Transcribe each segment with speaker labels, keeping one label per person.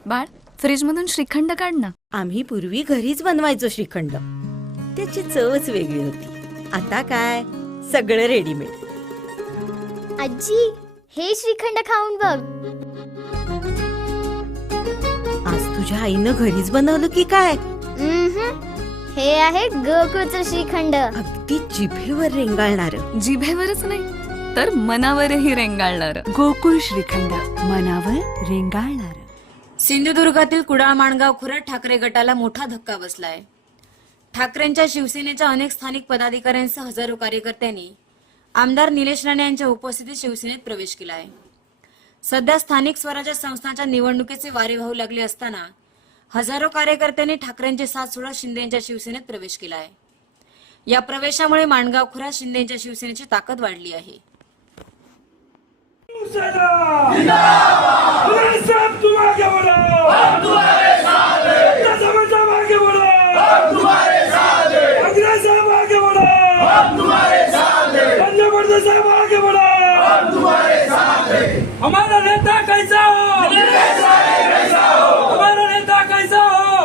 Speaker 1: बाळ, फ्रीज मधून श्रीखंड काढ ना.
Speaker 2: आम्ही पूर्वी घरीच बनवायचो श्रीखंड. त्याची चवच वेगळी होती. आता काय सगळं रेडीमेड.
Speaker 3: आजी, हे श्रीखंड खाऊन बघ.
Speaker 2: आज तुझ्या आईनं घरीच बनवलं की काय?
Speaker 3: हे आहे गोकुळचं श्रीखंड.
Speaker 2: अगदी जिभेवर रेंगाळणार.
Speaker 1: जिभेवरच नाही तर मनावरही रेंगाळणार.
Speaker 4: गोकुळ श्रीखंड, मनावर रेंगाळणार.
Speaker 5: सिंधुदुर्गातील कुडाळ माणगाव खुराड ठाकरे गटाला मोठा धक्का बसलाय. ठाकरेंच्या शिवसेनेच्या अनेक स्थानिक पदाधिकाऱ्यांसह हजारो कार्यकर्त्यांनी आमदार निलेश राणे यांच्या उपस्थितीत शिवसेनेत प्रवेश केला आहे. सध्या स्थानिक स्वराज्य संस्थांच्या निवडणुकीचे वारे वाहू लागले असताना हजारो कार्यकर्त्यांनी ठाकरेंचे साथ सोडत शिंदे यांच्या शिवसेनेत प्रवेश केला आहे. या प्रवेशामुळे माणगाव खुराड शिंदे यांच्या शिवसेनेची ताकद वाढली आहे.
Speaker 6: हमारा नेता कैसा हो, हमारा नेता कैसा हो.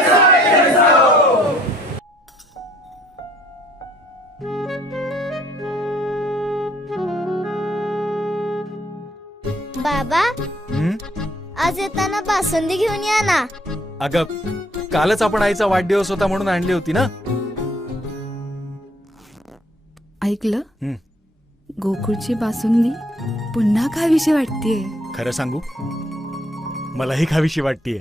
Speaker 3: बाबा, आज येताना बासुंदी घेऊन या ना.
Speaker 7: अगं, कालच आपण आईचा वाढदिवस होता म्हणून आणली होती ना.
Speaker 1: ऐकलं, गोकुळची बासुंदी पुन्हा खावीशी वाटतेय.
Speaker 7: खरं सांगू, मलाही खावीशी वाटतीये.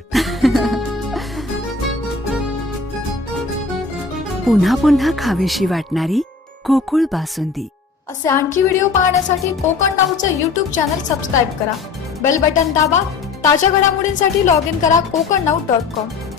Speaker 4: पुन्हा पुन्हा खावीशी वाटणारी गोकुळ बासुंदी.
Speaker 8: असे आणखी व्हिडिओ पाहण्यासाठी कोकण नाऊचं यूट्यूब चॅनल सबस्क्राईब करा. बेल बटन दाबा. ताज्या घडामोडींसाठी लॉग इन करा kokarnau.com.